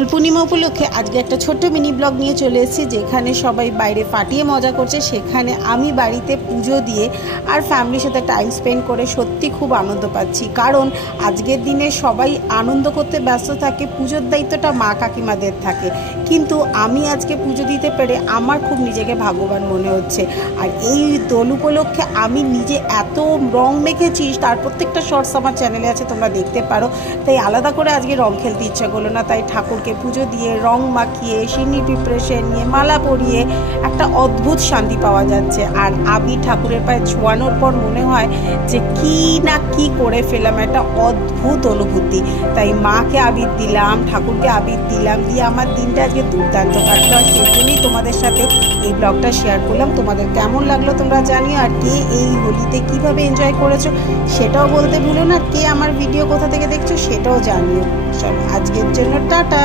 দোল পূর্ণিমা উপলক্ষে আজকে একটা ছোট্ট মিনি ব্লগ নিয়ে চলে এসেছি, যেখানে সবাই বাইরে ফাটিয়ে মজা করছে, সেখানে আমি বাড়িতে পুজো দিয়ে আর ফ্যামিলির সাথে টাইম স্পেন্ড করে সত্যি খুব আনন্দ পাচ্ছি। কারণ আজকের দিনে সবাই আনন্দ করতে ব্যস্ত থাকে, পুজোর দায়িত্বটা মা কাকিমাদের থাকে, কিন্তু আমি আজকে পুজো দিতে পেরে আমার খুব নিজেকে ভাগ্যবান মনে হচ্ছে। আর এই দোল উপলক্ষে আমি নিজে এত রং মেখেছি, তার প্রত্যেকটা শর্টস আমার চ্যানেলে আছে, তোমরা দেখতে পারো। তাই আলাদা করে আজকে রং খেলতে ইচ্ছা করলো না, তাই ঠাকুরকে পুজো দিয়ে রং মাখিয়ে সিন্নি প্রিপারেশন নিয়ে মালা পরিয়ে একটা অদ্ভুত শান্তি পাওয়া যাচ্ছে। আর আবির ঠাকুরের পায়ে ছোঁয়ানোর পর মনে হয় যে কি না কি করে ফেলাম, একটা অদ্ভুত অনুভূতি। তাই মাকে আবির দিলাম, ঠাকুরকে আবির দিলাম, দিয়ে আমার দিনটা আজকে দুর্দান্ত কাটলো। আর সেই জন্যই তোমাদের সাথে এই ব্লগটা শেয়ার করলাম। তোমাদের কেমন লাগলো তোমরা জানিও, আর কে এই হোলিতে কীভাবে এনজয় করেছো সেটাও বলতে ভুলো না। কে আমার ভিডিও কোথা থেকে দেখছো সেটাও জানিও। চলো আজকের জন্য টাটা।